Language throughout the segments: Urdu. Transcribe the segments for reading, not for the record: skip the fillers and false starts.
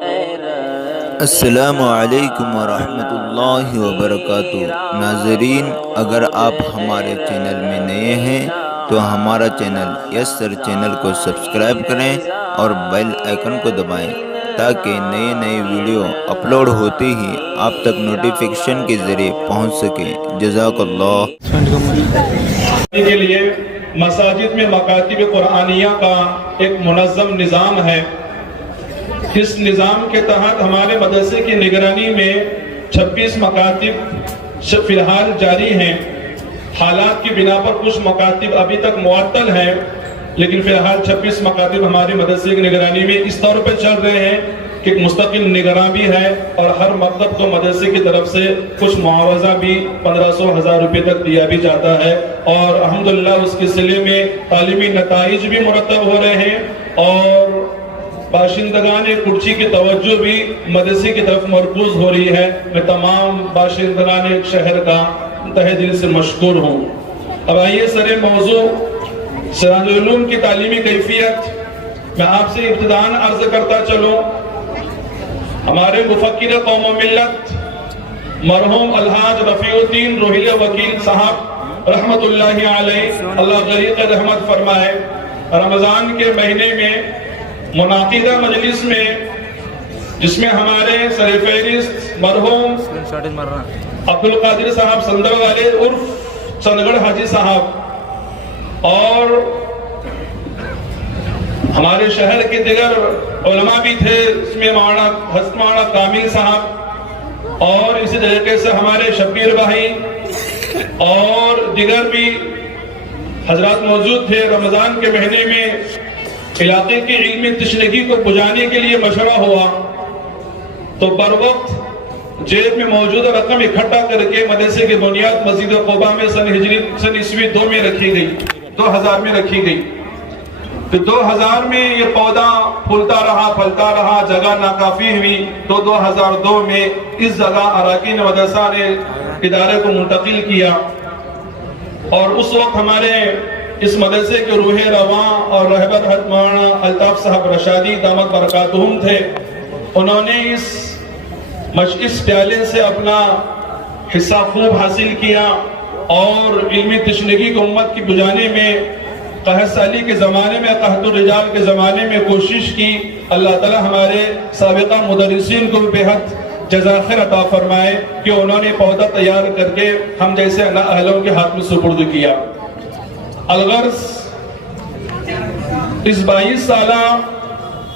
السلام علیکم ورحمۃ اللہ وبرکاتہ۔ ناظرین، اگر آپ ہمارے چینل میں نئے ہیں تو ہمارا چینل یس سر چینل کو سبسکرائب کریں اور بیل آئیکن کو دبائیں تاکہ نئے ویڈیو اپلوڈ ہوتے ہی آپ تک نوٹیفیکیشن کے ذریعے پہنچ سکے۔ جزاک اللہ۔ کے لیے مساجد میں مکاتب قرآنیہ کا ایک منظم نظام ہے۔ اس نظام کے تحت ہمارے مدرسے کی نگرانی میں 26 مکاتب فی الحال جاری ہیں۔ حالات کی بنا پر کچھ مکاتب ابھی تک معطل ہیں، لیکن فی الحال 26 مکاتب ہمارے مدرسے کی نگرانی میں اس طور پر چل رہے ہیں کہ مستقل نگراں بھی ہے اور ہر مکتب کو مدرسے کی طرف سے کچھ معاوضہ بھی 1500-1000 روپے تک دیا بھی جاتا ہے، اور الحمدللہ اس کے سلسلے میں تعلیمی نتائج بھی مرتب ہو رہے ہیں اور باشندگان کڑچی کی توجہ بھی مدرسے کی طرف مرکوز ہو رہی ہے۔ میں تمام باشندگان شہر کا تہہ دل سے مشکور ہوں۔ اب آئیے سر موضوع سراج العلوم کی تعلیمی کیفیت میں آپ سے ابتداءً عرض کرتا چلوں۔ ہمارے مفکر قوم و ملت مرحوم الحاج رفیع الدین روحیلہ وکیل صاحب رحمت اللہ علیہ، اللہ غریق رحمت فرمائے، رمضان کے مہینے میں منعقدہ مجلس میں، جس میں ہمارے سر فہرست مرحوم عبدالقادر صاحب سندر والے عرف چندگڑھ حاجی صاحب اور ہمارے شہر کے دیگر علماء بھی تھے، اس میں حضرت مولانا کامل صاحب اور اسی طریقے سے ہمارے شبیر بھائی اور دیگر بھی حضرات موجود تھے۔ رمضان کے مہینے میں علاقے کی علمی تشنگی کو بجھانے کے لیے مشورہ ہوا تو بر وقت جیب میں موجود رقم اکٹھا کر کے مدرسے کی بنیاد مسجد قباء میں سن عیسوی 2 میں رکھی گئی، 2000 میں رکھی گئی۔ پھر 2000 میں یہ پودا پھولتا رہا، پھلتا رہا، جگہ ناکافی ہوئی تو 2002 میں اس جگہ اراکین مدرسہ نے ادارے کو منتقل کیا، اور اس وقت ہمارے اس مدرسے کے روح رواں اور رہبر حضرت مولانا الطاف صاحب رشادی دامت برکاتہم تھے۔ انہوں نے اس پیالے سے اپنا حصہ خوب حاصل کیا اور علمی تشنگی کو امت کی بجھانے میں قحط سالی کے زمانے میں، قحط الرجال کے زمانے میں کوشش کی۔ اللہ تعالی ہمارے سابقہ مدرسین کو بے حد جزا خیر عطا فرمائے کہ انہوں نے پودا تیار کر کے ہم جیسے اہلوں کے ہاتھ میں سپرد کیا۔ الغرض اس 22 سالہ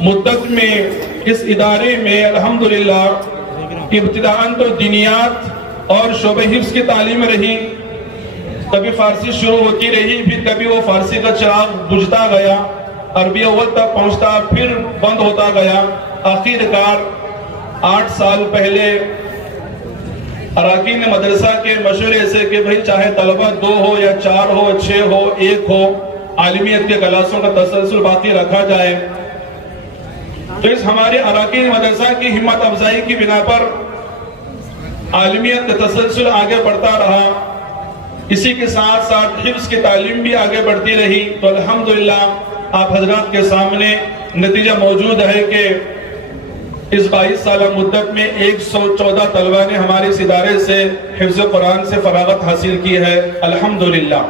مدت میں اس ادارے میں الحمدللہ ابتداءً تو دینیات اور شعبہ حفظ کی تعلیم رہی، کبھی فارسی شروع ہوتی رہی، پھر کبھی وہ فارسی کا چراغ بجھتا گیا، عربی اول تک پہنچتا، پھر بند ہوتا گیا۔ آخر کار 8 سال پہلے اراکین مدرسہ کے مشورے سے کہ بھئی چاہے طلبہ 2 ہو یا 4 ہو، 6 ہو، 1 ہو، عالمیت کے کلاسوں کا تسلسل باقی رکھا جائے، تو اس ہمارے اراکین مدرسہ کی ہمت افزائی کی بنا پر عالمیت کا تسلسل آگے بڑھتا رہا، اسی کے ساتھ ساتھ حفظ کی تعلیم بھی آگے بڑھتی رہی۔ تو الحمدللہ آپ حضرات کے سامنے نتیجہ موجود ہے کہ اس 22 سالہ مدت میں 114 طلبہ نے ہمارے اس ادارے سے حفظ قرآن سے فراغت حاصل کی ہے الحمدللہ،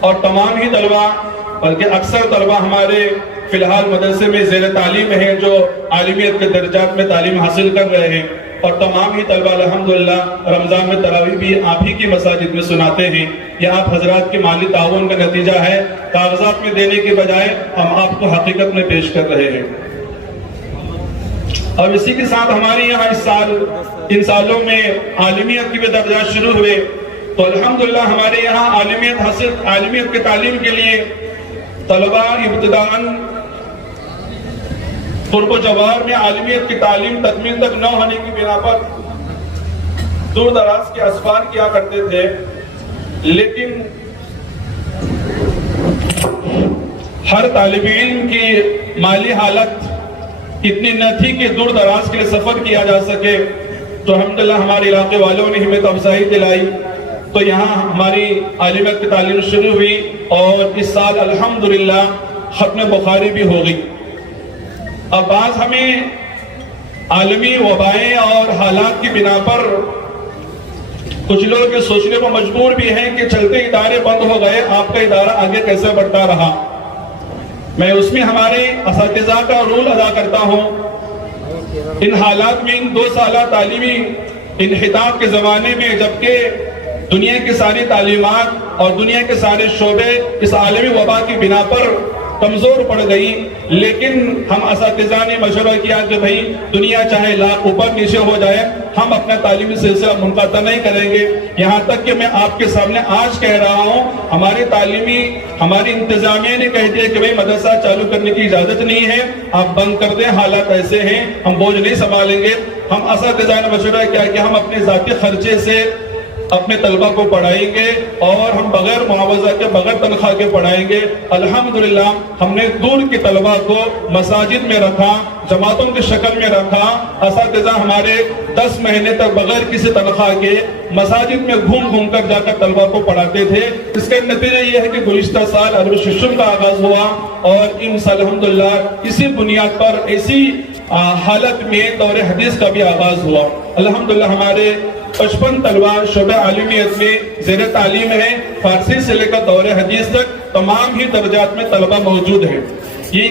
اور تمام ہی طلبہ بلکہ اکثر طلبہ ہمارے فی الحال مدرسے میں زیر تعلیم ہیں جو عالمیت کے درجات میں تعلیم حاصل کر رہے ہیں، اور تمام ہی طلبہ الحمدللہ رمضان میں تراویح بھی آپ ہی کی مساجد میں سناتے ہیں۔ یہ آپ حضرات کی مالی تعاون کا نتیجہ ہے، کاغذات میں دینے کے بجائے ہم آپ کو حقیقت میں پیش کر رہے ہیں۔ اور اسی کے ساتھ ہمارے یہاں ان سالوں میں عالمیت کی بھی درجات شروع ہوئے، تو الحمدللہ ہمارے یہاں عالمیت کی تعلیم کے لیے طلبہ ابتداءً قرب و جوار میں عالمیت کی تعلیم تکمیل تک نہ ہونے کی بنا پر دور دراز کے اسفار کیا کرتے تھے، لیکن ہر طالب علم کی مالی حالت اتنی نہ تھی کہ دور دراز کے لیے سفر کیا جا سکے، تو الحمدللہ ہمارے علاقے والوں نے ہمت افزائی دلائی، تو یہاں ہماری عالمیت کی تعلیم شروع ہوئی، اور اس سال الحمدللہ ختم بخاری بھی ہو گئی۔ اب بعض ہمیں عالمی وبائیں اور حالات کی بنا پر کچھ لوگ یہ سوچنے کو مجبور بھی ہیں کہ چلتے ادارے بند ہو گئے، آپ کا ادارہ آگے کیسے بڑھتا رہا۔ میں اس میں ہمارے اساتذہ کا رول ادا کرتا ہوں۔ ان حالات میں، ان 2 سالہ تعلیمی انحطاط کے زمانے میں، جبکہ دنیا کی ساری تعلیمات اور دنیا کے سارے شعبے اس عالمی وبا کی بنا پر کمزور پڑ گئی، لیکن ہم اساتذہ نے مشورہ کیا کہ بھائی دنیا چاہے لاکھ اوپر نیچے ہو جائے، ہم اپنا تعلیمی سلسلہ منقطع نہیں کریں گے۔ یہاں تک کہ میں آپ کے سامنے آج کہہ رہا ہوں، ہماری انتظامیہ نے کہہ دیا کہ بھائی مدرسہ چالو کرنے کی اجازت نہیں ہے، آپ بند کر دیں، حالات ایسے ہیں، ہم بوجھ نہیں سنبھالیں گے۔ ہم اساتذہ نے مشورہ کیا کہ ہم اپنے ذاتی خرچے سے اپنے طلبہ کو پڑھائیں گے اور ہم بغیر معاوضہ کے، بغیر تنخواہ کے پڑھائیں گے۔ الحمدللہ ہم نے دور کے طلبہ کو مساجد میں رکھا، جماعتوں کی شکل میں رکھا۔ اساتذہ ہمارے 10 مہینے تک بغیر کسی تنخواہ کے مساجد میں گھوم کر جا کر طلبہ کو پڑھاتے تھے۔ اس کا نتیجہ یہ ہے کہ گزشتہ سال عربی ششم کا آغاز ہوا اور ان سال الحمدللہ اسی بنیاد پر، ایسی حالت میں دور حدیث کا بھی آغاز ہوا۔ الحمدللہ ہمارے 55 طلبہ شعبہ عالمیت میں زیر تعلیم ہیں، فارسی سے لے کر دور حدیث تک تمام ہی درجات میں طلبہ موجود ہیں۔ یہ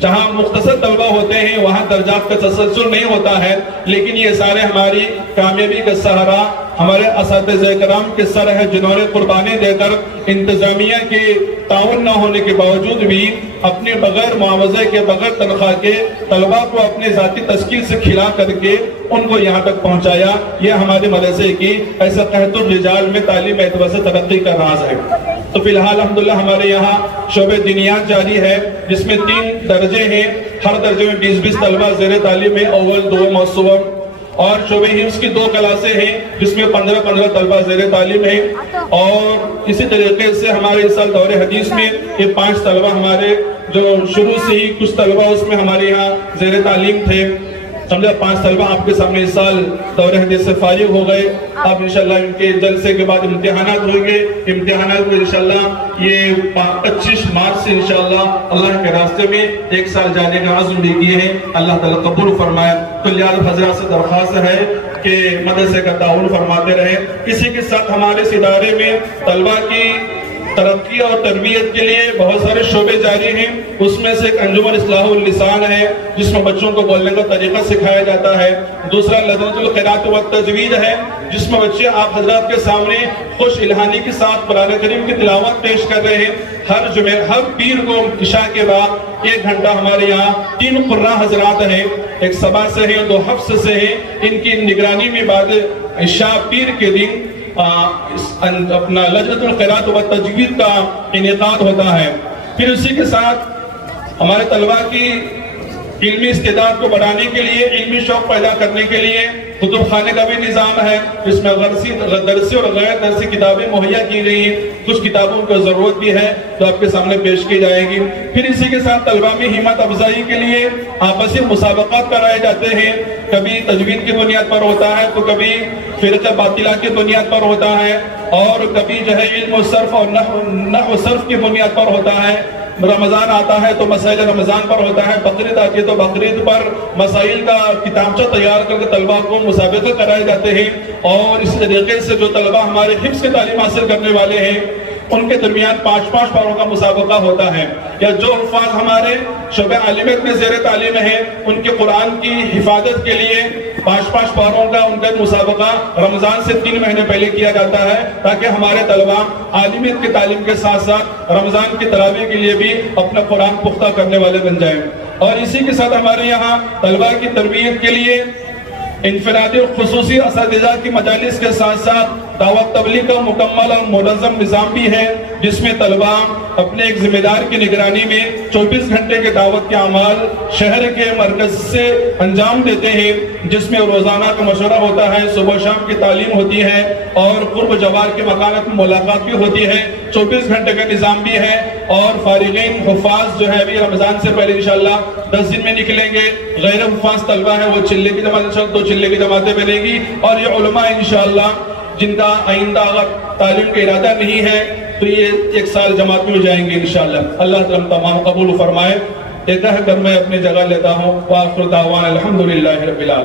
جہاں مختصر طلبہ ہوتے ہیں وہاں درجات کا تسلسل نہیں ہوتا ہے، لیکن یہ سارے ہماری کامیابی کا سہارا ہمارے اساتذہ کرام کے سر ہے، جنہوں نے قربانی دے کر انتظامیہ کے تعاون نہ ہونے کے باوجود بھی اپنے بغیر معاوضے کے، بغیر تنخواہ کے طلبہ کو اپنے ذاتی تشکیل سے کھلا کر کے ان کو یہاں تک پہنچایا۔ یہ ہمارے مدرسے کی ایسا قحط الرجال میں تعلیم اعتبار سے ترقی کا راز ہے۔ تو فی الحال الحمدللہ ہمارے یہاں شعبہ دینیات جاری ہے، جس میں 3 درجے ہیں، ہر درجے میں 20 طلبہ زیر تعلیم میں، اول 2 موصوبہ، اور شعبہ حفظ کی 2 کلاسیں ہیں جس میں 15 طلبہ زیر تعلیم ہیں۔ اور اسی طریقے سے ہمارے اس سال دور حدیث میں یہ 5 طلبہ ہمارے جو شروع سے ہی کچھ طلبہ اس میں ہمارے یہاں زیر تعلیم تھے، سمجھا 5 طلبہ آپ کے سامنے اس سال دور حدیث سے فارغ ہو گئے۔ اب انشاءاللہ ان کے جلسے کے بعد امتحانات ہوئیں گے، امتحانات میں انشاءاللہ یہ 25 مارچ سے انشاءاللہ اللہ کے راستے میں 1 سال جانے کا عزم بھی کیے ہیں، اللہ تعالیٰ قبول فرمائے۔ تو لیال حضرات سے درخواست ہے کہ مدرسے کا تعاون فرماتے رہے۔ اسی کے ساتھ ہمارے اس ادارے میں طلبہ کی ترقی اور تربیت کے لیے بہت سارے شعبے جاری ہیں۔ اس میں سے ایک انجمن اصلاح اللسان ہے جس میں بچوں کو بولنے کا طریقہ سکھایا جاتا ہے۔ دوسرا لجنۃ القراءۃ والتجوید ہے جس میں بچے آپ حضرات کے سامنے خوش الہانی کے ساتھ قرآن کریم کی تلاوت پیش کر رہے ہیں۔ ہر پیر کو عشاء کے بعد 1 گھنٹہ ہمارے یہاں 3 قراء حضرات ہیں، ایک سبا سے ہیں، 2 حفظ سے ہیں۔ ان کی نگرانی میں بعد عشاء پیر کے دن اپنا لجنۃ القراءۃ والتجوید کا انعقاد ہوتا ہے۔ پھر اسی کے ساتھ ہمارے طلبہ کی علمی استعداد کو بڑھانے کے لیے، علمی شوق پیدا کرنے کے لیے کتب خانے کا بھی نظام ہے، جس میں درسی اور غیر درسی کتابیں مہیا کی گئی ہیں۔ کچھ کتابوں کی ضرورت بھی ہے تو آپ کے سامنے پیش کی جائے گی۔ پھر اسی کے ساتھ طلبہ میں ہمت افزائی کے لیے آپسی مسابقات کرائے جاتے ہیں، کبھی تجوید کی بنیاد پر ہوتا ہے تو کبھی فرقہ باطلہ کی بنیاد پر ہوتا ہے، اور کبھی جو ہے علم و صرف اور نحو و صرف کی بنیاد پر ہوتا ہے۔ رمضان آتا ہے تو مسائل رمضان پر ہوتا ہے، بقرعید آتی ہے تو بقرعید پر مسائل کا کتابچہ تیار کر کے طلبہ کو مسابقہ کرائے جاتے ہیں۔ اور اس طریقے سے جو طلبہ ہمارے حفظ کی تعلیم حاصل کرنے والے ہیں ان کے درمیان 5 پاروں کا مسابقہ ہوتا ہے، یا جو حفاظ ہمارے شعبہ عالمیت میں زیر تعلیم ہیں ان کے قرآن کی حفاظت کے لیے 5 پاروں کا ان کا مسابقہ رمضان سے 3 مہینے پہلے کیا جاتا ہے، تاکہ ہمارے طلبہ عالمیت کی تعلیم کے ساتھ ساتھ رمضان کی تراویح کے لیے بھی اپنا قرآن پختہ کرنے والے بن جائیں۔ اور اسی کے ساتھ ہمارے یہاں طلبہ کی تربیت کے لیے انفرادی اور خصوصی اساتذہ کی مجالس کے ساتھ ساتھ دعوت تبلیغ کا مکمل اور منظم نظام بھی ہے، جس میں طلبہ اپنے ایک ذمہ دار کی نگرانی میں 24 گھنٹے کے دعوت کے اعمال شہر کے مرکز سے انجام دیتے ہیں، جس میں روزانہ کا مشورہ ہوتا ہے، صبح شام کی تعلیم ہوتی ہے اور قرب جوار کے مکانات میں ملاقات بھی ہوتی ہے، 24 گھنٹے کا نظام بھی ہے۔ اور فارغین حفاظ جو ہے ابھی رمضان سے پہلے انشاءاللہ 10 دن میں نکلیں گے، غیر حفاظ طلبہ ہے وہ چلے کی جماعت انشاءاللہ 2 چلے کی جماعتیں بنیں گی، اور یہ علماء انشاءاللہ جن کا آئندہ اگر تعلیم کا ارادہ نہیں ہے تو یہ 1 سال جماعت میں جائیں گے انشاءاللہ۔ اللہ تعالیٰ تمام قبول فرمائے۔ یہ کہہ کر میں اپنی جگہ لیتا ہوں۔ وآخر دعوانا الحمدللہ رب العالمین۔